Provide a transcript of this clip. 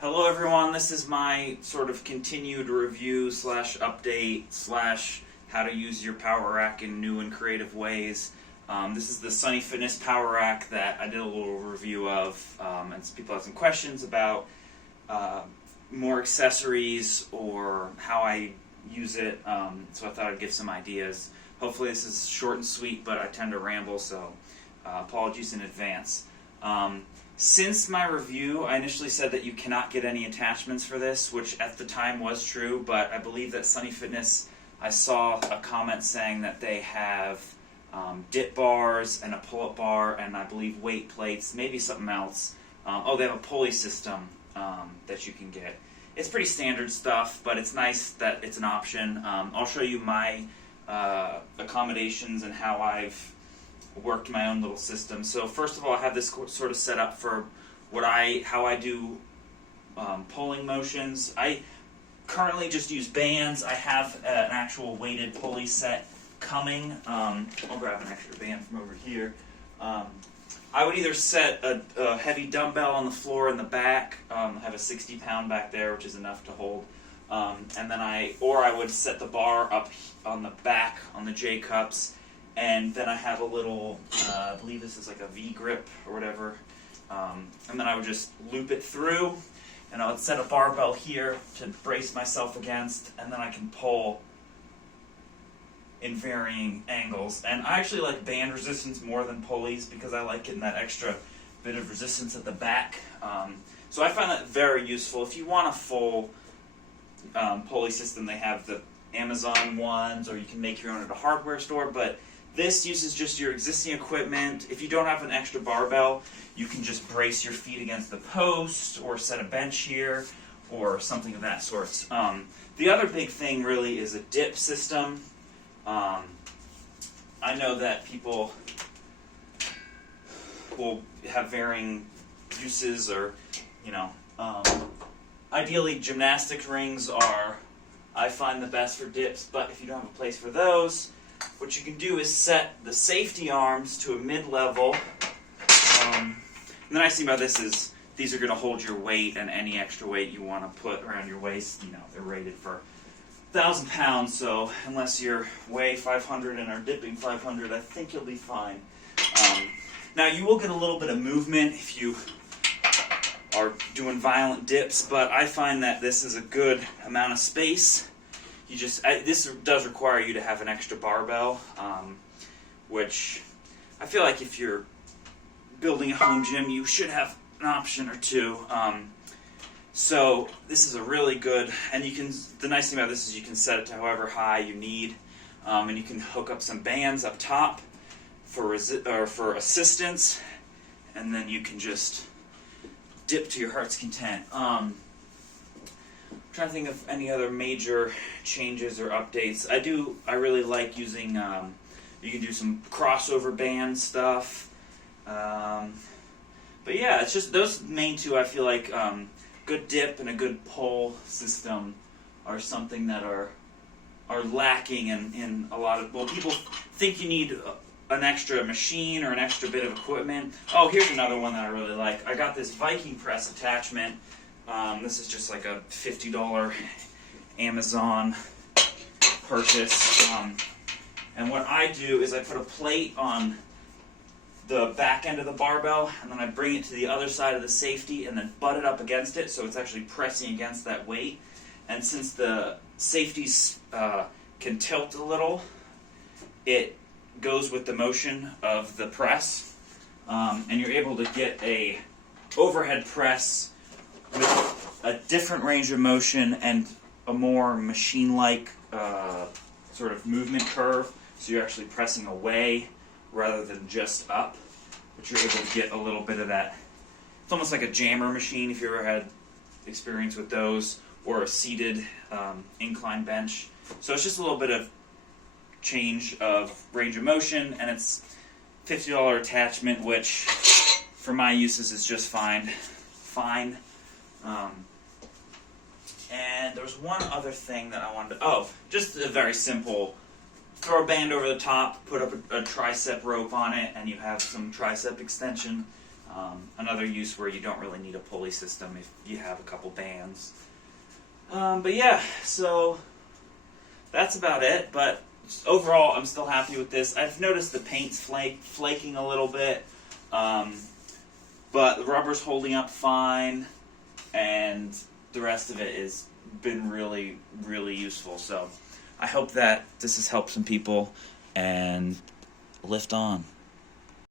Hello everyone, this is my sort of continued review slash update slash how to use your power rack in new and creative ways. This is the Sunny Fitness power rack that I did a little review of, and some people had some questions about more accessories or how I use it, so I thought I'd give some ideas. Hopefully this is short and sweet, but I tend to ramble, so apologies in advance. Since my review, I initially said that you cannot get any attachments for this, which at the time was true, but I believe that Sunny Fitness, I saw a comment saying that they have dip bars and a pull-up bar and I believe weight plates, maybe something else. They have a pulley system that you can get. It's pretty standard stuff, but it's nice that it's an option. I'll show you my accommodations and how I've worked my own little system. So first of all, I have this sort of set up for how I do pulling motions. I currently just use bands. I have an actual weighted pulley set coming. I'll grab an extra band from over here. I would either set a heavy dumbbell on the floor in the back. I have a 60-pound back there, which is enough to hold. And then I would set the bar up on the back on the J cups. And then I have a little, I believe this is like a V-grip or whatever, and then I would just loop it through, and I would set a barbell here to brace myself against, and then I can pull in varying angles. And I actually like band resistance more than pulleys because I like getting that extra bit of resistance at the back. So I find that very useful. If you want a full pulley system, they have the Amazon ones, or you can make your own at a hardware store, but this uses just your existing equipment. If you don't have an extra barbell, you can just brace your feet against the post or set a bench here or something of that sort. The other big thing really is a dip system. I know that people will have varying uses, or, ideally gymnastics rings are, I find, the best for dips, but if you don't have a place for those, what you can do is set the safety arms to a mid-level. And the nice thing about this is these are going to hold your weight and any extra weight you want to put around your waist. They're rated for 1,000 pounds, so unless you weigh 500 and are dipping 500, I think you'll be fine. Now you will get a little bit of movement if you are doing violent dips, but I find that this is a good amount of space. This does require you to have an extra barbell, which I feel like if you're building a home gym, you should have an option or two. So this is a really good, and the nice thing about this is you can set it to however high you need, and you can hook up some bands up top for assistance, and then you can just dip to your heart's content. I'm trying to think of any other major changes or updates. I really like using, you can do some crossover band stuff. But yeah, it's just those main two. I feel like good dip and a good pull system are something that are lacking in a lot of, people think you need an extra machine or an extra bit of equipment. Oh, here's another one that I really like. I got this Viking press attachment. This is just like a $50 Amazon purchase. And what I do is I put a plate on the back end of the barbell, and then I bring it to the other side of the safety and then butt it up against it, so it's actually pressing against that weight. And since the safeties can tilt a little, it goes with the motion of the press, and you're able to get a overhead press with a different range of motion and a more machine-like sort of movement curve, so you're actually pressing away rather than just up, but you're able to get a little bit of that. It's almost like a jammer machine if you ever had experience with those, or a seated incline bench. So it's just a little bit of change of range of motion, and it's $50 attachment, which for my uses is just fine. And there was one other thing that I wanted to, just a very simple, throw a band over the top, put up a tricep rope on it, and you have some tricep extension. Another use where you don't really need a pulley system if you have a couple bands. But yeah, so that's about it. But overall, I'm still happy with this. I've noticed the paint's flaking a little bit, but the rubber's holding up fine, and the rest of it has been really, really useful. So I hope that this has helped some people, and lift on.